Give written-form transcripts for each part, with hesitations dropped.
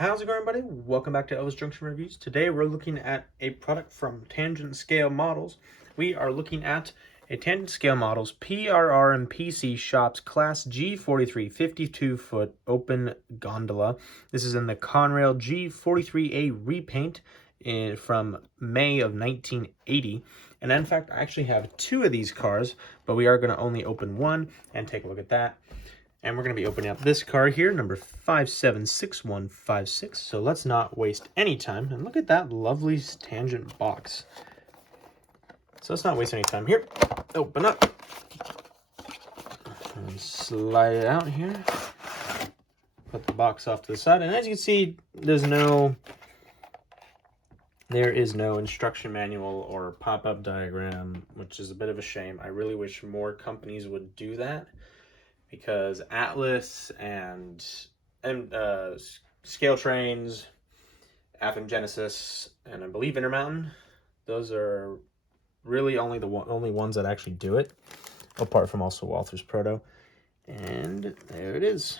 How's it going, everybody? Welcome back to Elvis Junction Reviews. Today we're looking at a product from Tangent Scale Models. We are looking at a Tangent Scale Models PRR and PC Shops Class G43 52-foot open gondola. This is in the Conrail G43A repaint from May of 1980. And in fact, I actually have two of these cars, but we are going to only open one and take a look at that. And we're going to be opening up this car here, number 576156. So let's not waste any time. And look at that lovely Tangent box. So let's not waste any time here. Open up. And slide it out here. Put the box off to the side. And as you can see, there is no instruction manual or pop-up diagram, which is a bit of a shame. I really wish more companies would do that, because Atlas and Scale Trains, Atom Genesis, and I believe Intermountain, those are really only the only ones that actually do it, apart from also Walther's Proto. And there it is.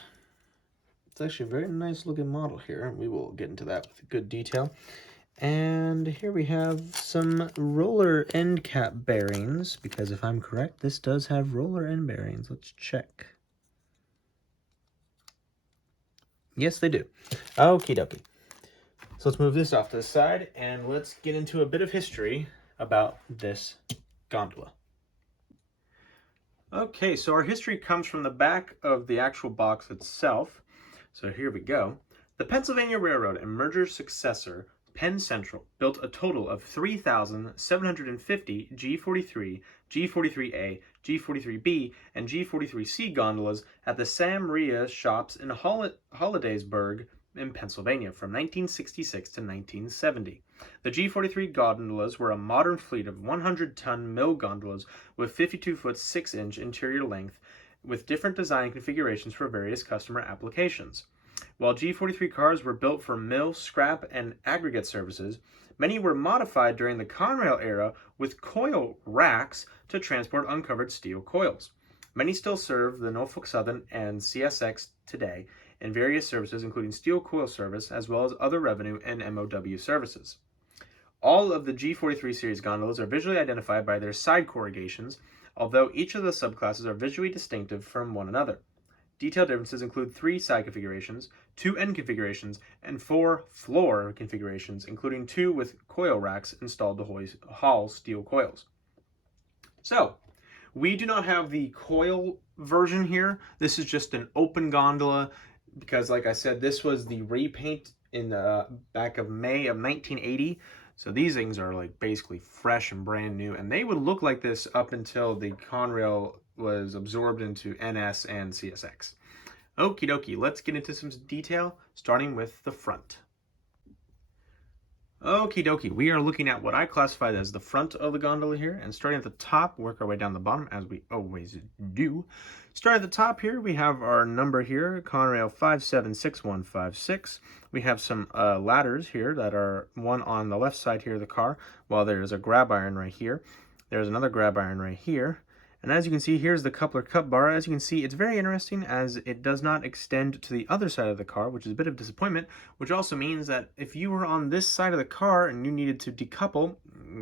It's actually a very nice looking model here. We will get into that with good detail. And here we have some roller end cap bearings, because if I'm correct, this does have roller end bearings. Let's check. Yes, they do. Okie dokie. So let's move this off to the side and let's get into a bit of history about this gondola. Okay, so our history comes from the back of the actual box itself. So here we go. The Pennsylvania Railroad and merger successor, Penn Central, built a total of 3,750 G43, G43A, G43B, and G43C gondolas at the Sam Rhea shops in Hollidaysburg in Pennsylvania from 1966 to 1970. The G43 gondolas were a modern fleet of 100-ton mill gondolas with 52-foot 6-inch interior length with different design configurations for various customer applications. While G43 cars were built for mill, scrap, and aggregate services, many were modified during the Conrail era with coil racks to transport uncovered steel coils. Many still serve the Norfolk Southern and CSX today in various services, including steel coil service, as well as other revenue and MOW services. All of the G43 series gondolas are visually identified by their side corrugations, although each of the subclasses are visually distinctive from one another. Detailed differences include 3 side configurations, 2 end configurations, and 4 floor configurations, including 2 with coil racks installed to haul steel coils. So, we do not have the coil version here. This is just an open gondola because, like I said, this was the repaint in the back of May of 1980. So these things are like basically fresh and brand new, and they would look like this up until the Conrail was absorbed into NS and CSX. Okie dokie, let's get into some detail, starting with the front. Okie dokie, we are looking at what I classified as the front of the gondola here, and starting at the top, work our way down the bottom, as we always do. Starting at the top here, we have our number here, Conrail 576156. We have some ladders here that are one on the left side here of the car, while there's a grab iron right here. There's another grab iron right here. And as you can see, here's the coupler cup bar. As you can see, it's very interesting as it does not extend to the other side of the car, which is a bit of disappointment, which also means that if you were on this side of the car and you needed to decouple,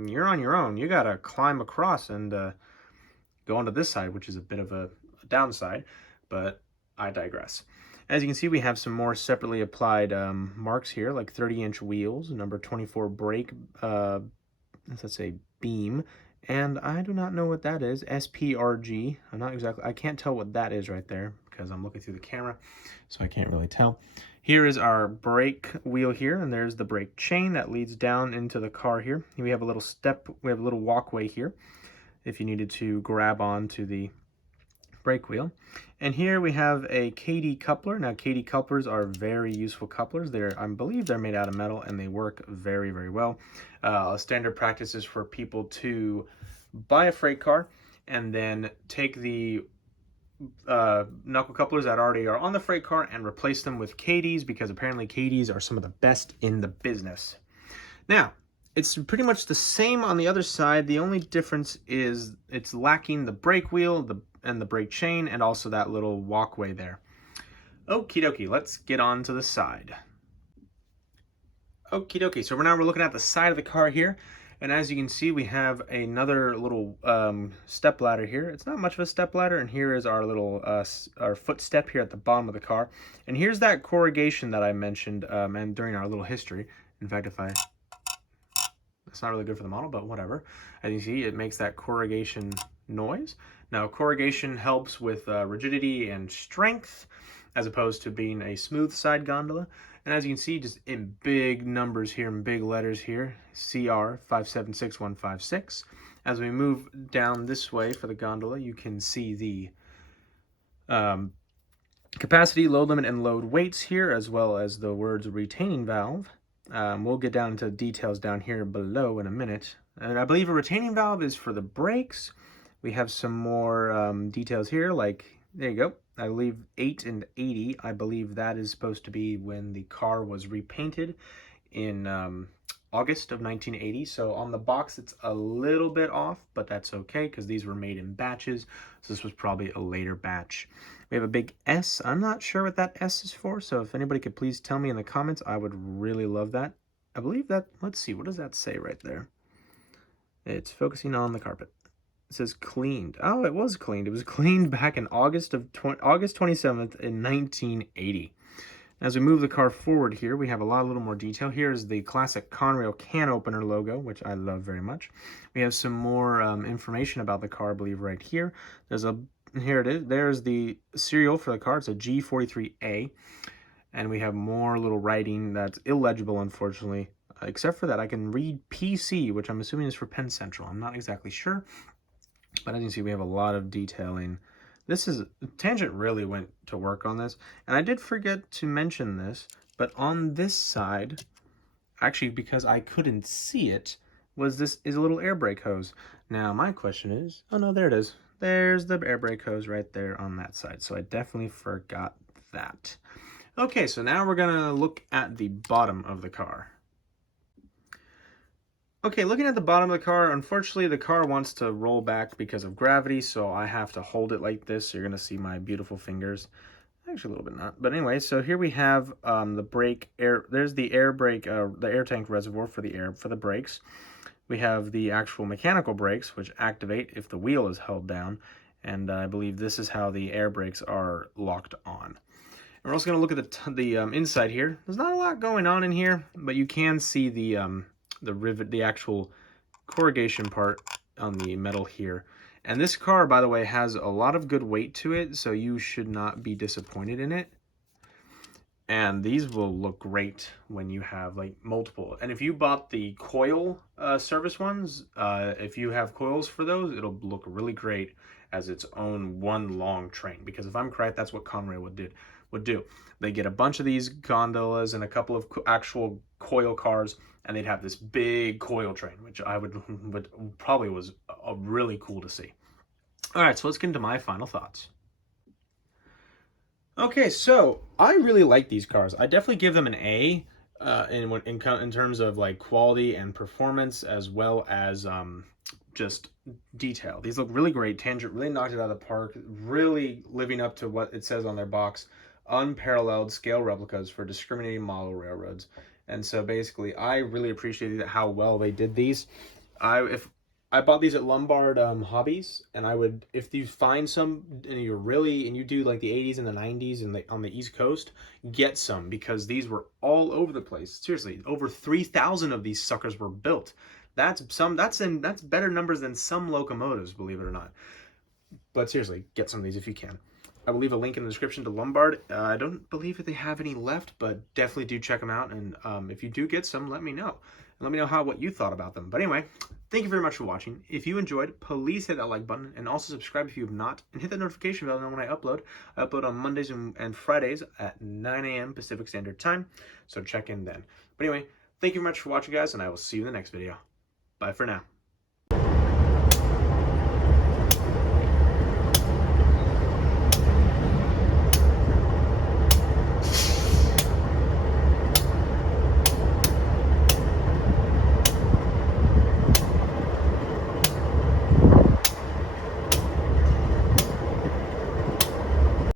you're on your own. You gotta climb across and go onto this side, which is a bit of a downside, but I digress. As you can see, we have some more separately applied marks here, like 30-inch wheels, number 24 brake, let's say beam, and I do not know what that is. SPRG. I can't tell what that is right there because I'm looking through the camera, so I can't really tell. Here is our brake wheel here, and there's the brake chain that leads down into the car here. We have a little we have a little walkway here if you needed to grab onto the brake wheel. And here we have a KD coupler. Now, KD couplers are very useful couplers. I believe they're made out of metal, and they work very, very well. Standard practice is for people to buy a freight car and then take the knuckle couplers that already are on the freight car and replace them with KDs, because apparently KDs are some of the best in the business. Now, it's pretty much the same on the other side. The only difference is it's lacking the brake wheel and the brake chain, and also that little walkway there. Okie dokie, let's get on to the side. Okie dokie, so we're looking at the side of the car here, and as you can see, we have another little step ladder here. It's not much of a step ladder, and here is our little our footstep here at the bottom of the car. And here's that corrugation that I mentioned and during our little history. In fact, if I... It's not really good for the model, but whatever. As you see, it makes that corrugation noise. Now, corrugation helps with rigidity and strength, as opposed to being a smooth side gondola. And as you can see, just in big numbers here, in big letters here, CR 576156. As we move down this way for the gondola, you can see the capacity, load limit, and load weights here, as well as the words retaining valve. We'll get down into details down here below in a minute. And I believe a retaining valve is for the brakes. We have some more details here, like, there you go. I believe 8 and 80, I believe that is supposed to be when the car was repainted in August of 1980. So on the box, it's a little bit off, but that's okay because these were made in batches. So this was probably a later batch. We have a big S. I'm not sure what that S is for, so if anybody could please tell me in the comments, I would really love that. I believe that, let's see, what does that say right there? It's focusing on the carpet. It says cleaned. Oh, it was cleaned. It was cleaned back in August 27th in 1980. As we move the car forward here, we have a little more detail. Here's the classic Conrail can opener logo, which I love very much. We have some more information about the car, I believe, right here. Here it is. There's the serial for the car. It's a G43A. And we have more little writing that's illegible, unfortunately. Except for that, I can read PC, which I'm assuming is for Penn Central. I'm not exactly sure. But as you can see, we have a lot of detailing. Tangent really went to work on this. And I did forget to mention this, but on this side, actually because I couldn't see it, is a little air brake hose. Now my question is, oh no, there it is. There's the air brake hose right there on that side. So I definitely forgot that. Okay, so now we're gonna look at the bottom of the car. Okay, looking at the bottom of the car, unfortunately the car wants to roll back because of gravity, so I have to hold it like this. So you're gonna see my beautiful fingers. Actually, a little bit not. But anyway, so here we have the brake air. There's the air brake, the air tank reservoir for the brakes. We have the actual mechanical brakes, which activate if the wheel is held down, and I believe this is how the air brakes are locked on. And we're also going to look at the inside here. There's not a lot going on in here, but you can see the rivet, the actual corrugation part on the metal here. And this car, by the way, has a lot of good weight to it, so you should not be disappointed in it. And these will look great when you have like multiple. And if you bought the coil service ones, if you have coils for those, it'll look really great as its own one long train. Because if I'm correct, that's what Conrail would do. They get a bunch of these gondolas and a couple of actual coil cars, and they'd have this big coil train, which I would probably was really cool to see. All right, so let's get into my final thoughts. Okay, so I really like these cars. I definitely give them an A in terms of like quality and performance, as well as just detail. These look really great. Tangent really knocked it out of the park, really living up to what it says on their box. Unparalleled scale replicas for discriminating model railroads. And so basically, I really appreciated how well they did these. If I bought these at Lombard Hobbies, and I would, if you find some and you do like the 80s and the 90s and on the East Coast, get some, because these were all over the place. Seriously, over 3,000 of these suckers were built. That's better numbers than some locomotives, believe it or not. But seriously, get some of these if you can. I will leave a link in the description to Lombard. I don't believe that they have any left, but definitely do check them out. And if you do get some, let me know. And let me know what you thought about them. But anyway, thank you very much for watching. If you enjoyed, please hit that like button, and also subscribe if you have not, and hit the notification bell to know when I upload. I upload on Mondays and Fridays at 9 a.m. Pacific Standard Time, so check in then. But anyway, thank you very much for watching, guys, and I will see you in the next video. Bye for now.